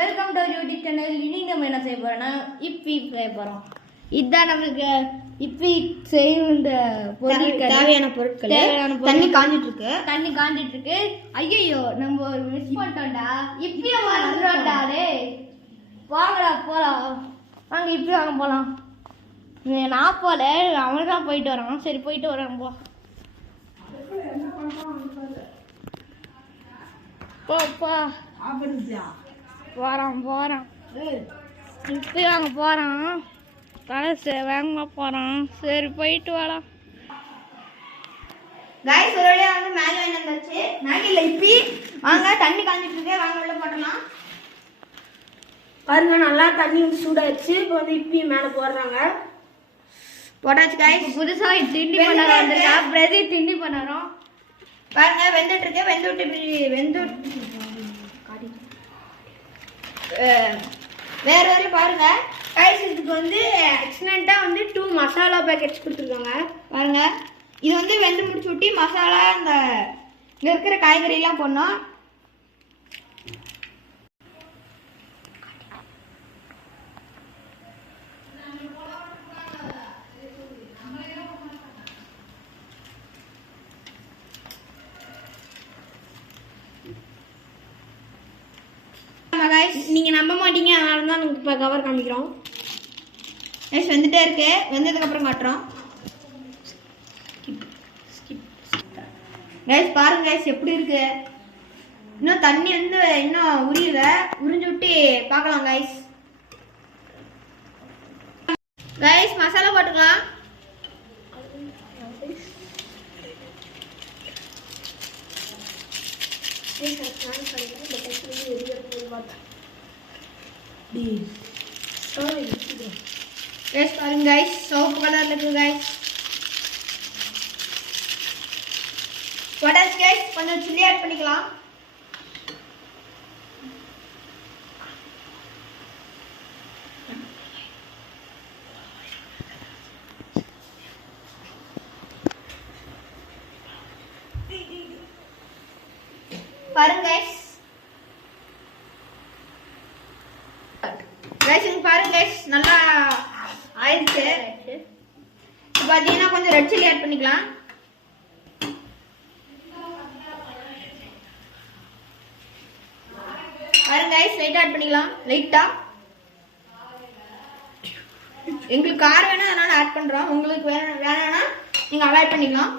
Welcome to YouTube channel. இன்னைக்கு நம்ம என்ன செய்ய போறோம்னா இப்பி செய்ய போறோம். இதுதான் நமக்கு இப்பி செய்ய தேவையான பொருட்கள். தண்ணி காஞ்சிட்டு இருக்கு. ஐயோ நம்ம ஒரு மிஸ் பண்ணிட்டோம்டா. இப்பி வாங்குறோம்டாலே. வாங்கடா போலாம். வாங்க இப்பி வாங்க போலாம். நான் போல அவன் தான் போயிட்டு வரான். சரி போயிட்டு வரேன் போ. போப்பா போறான் இப்படி வாங்க போறான். கடைசி வாங்க போறான். சரி போயிட்டு வாடலாம். गाइस ஒரு வழியா வந்து மேகி வாங்கி வந்தாச்சு. மேகில இப்பி வாங்க தண்ணி காஞ்சிட்டு இருக்கு. வாங்க உள்ள போடலாம். பாருங்க நல்லா தண்ணி வந்து சூடாயிடுச்சு. இப்போ வந்து இப்பி மேல போடுறாங்க. போடாச்சு गाइस. புதுசா திண்டி பண்ணறோம். வந்திருக்கா பிரதீப் திண்டி பண்ணறோம். பாருங்க வெந்துட்டு இருக்கு. வேற வேற பாருங்க गाइस. இதுக்கு வந்து எக்ஸ்டெண்டா வந்து 2 மசாலா பேக்கெட்ஸ் கொடுத்துருக்காங்க. பாருங்க இது வந்து வெந்து முடிச்சு விட்டு மசாலா இந்த இங்க இருக்கிற காய்கறி எல்லாம் போடணும். நீங்க நம்ப மாட்டீங்க, அதனால தான் நமக்கு இப்போ கவர் காமிக்கிறோம். நெக்ஸ்ட் வெந்துட்டே இருக்கு. வெந்ததுக்கு அப்புறம் காட்டுறோம். கைஸ் பாருங்க கைஸ் எப்படி இருக்கு. இன்னும் தண்ணி வந்து இன்னும் உரியல. உறிஞ்சு விட்டு பார்க்கலாம் கைஸ். கைஸ் மசாலா போட்டுக்கலாம். கைஸ் பாருங்க கைஸ் சோப்பு கலர்ல இருக்கு கைஸ். போட்டாச்சு கைஸ். கொஞ்சம் சில்லி ஆட் பண்ணிக்கலாம். பாருங்க கைஸ். கைஸ் இங்க பாருங்க கைஸ் நல்லா ஆயிடுச்சு. இப்போ பாத்தீங்கன்னா கொஞ்சம் ரெட் சில்லி ஆட் பண்ணிக்கலாம். பாருங்க கைஸ் லைட்டா ஆட் பண்ணிக்கலாம். லைட்டா எங்களுக்கு காரம் வேணும் அதனால ஆட் பண்றோம். உங்களுக்கு வேணாம்னா நீங்க அவாய்ட் பண்ணிக்கலாம்.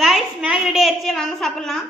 गाइस மேகி ரெடி ஆயிடுச்சு. வாங்க சாப்பிடலாம்.